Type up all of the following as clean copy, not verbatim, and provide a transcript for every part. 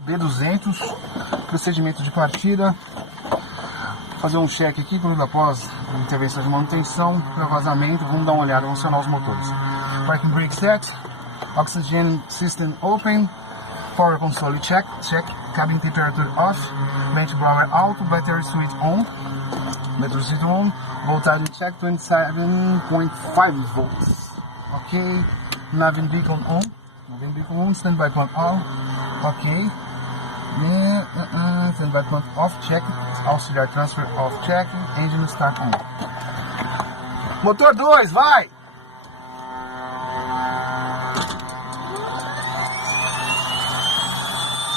B200, procedimento de partida. Fazer um check aqui quando após a intervenção de manutenção, para vazamento. Vamos dar uma olhada, vamos acionar os motores. Parking brake set, oxygen system open, power console check, cabin temperature off, vent blower auto, battery switch on, voltage check 27.5 volts. Ok, navigation beacon on, standby pump on, ok. Standby pump off, check. Auxiliar transfer off, check. Engine start on. Motor 2, vai!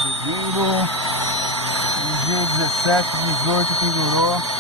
Seguindo. 17, 18, pendurou.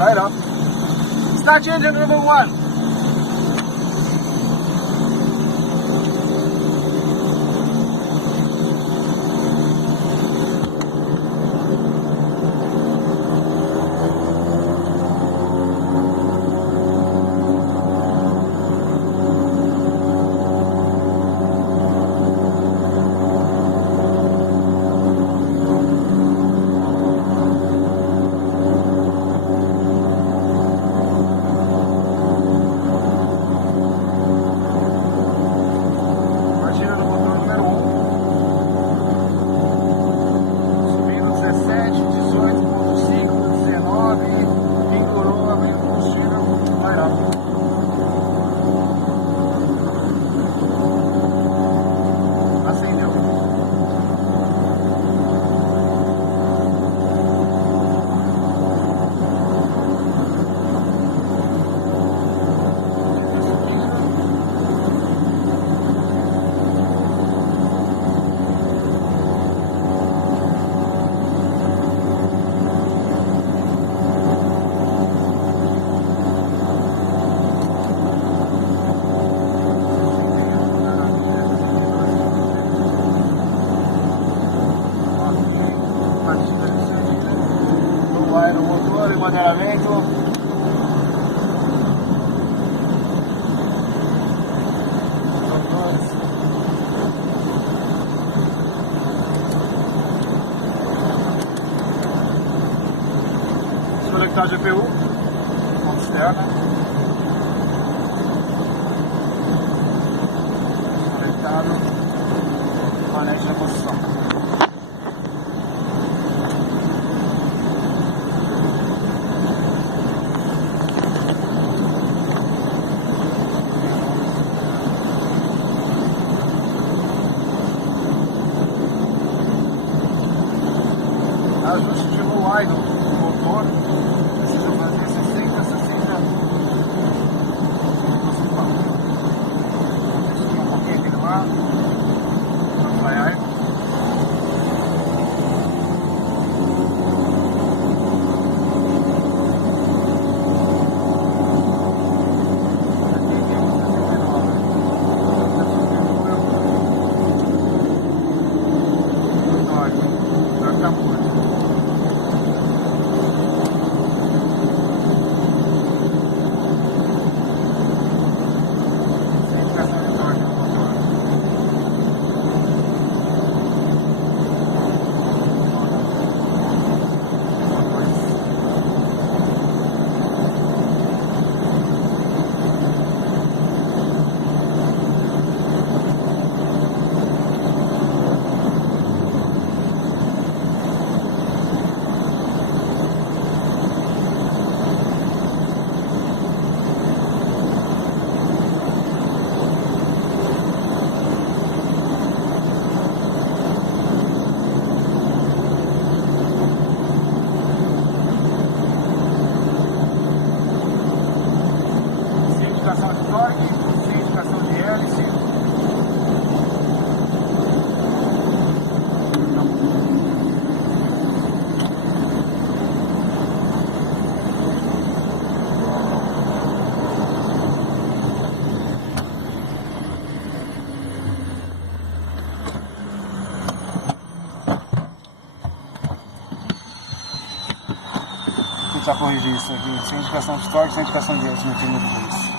Right up. Start engine number 1. No motor, empoderamento. Desconectar a GPU, ponta externa. Desconectado, manete na posição. Ajuste de low idle do motor, precisa fazer indicação de torque, sem indicação de hélice. Vou tentar corrigir isso aqui, sem indicação de torque, sem indicação de hélice no primeiro disso.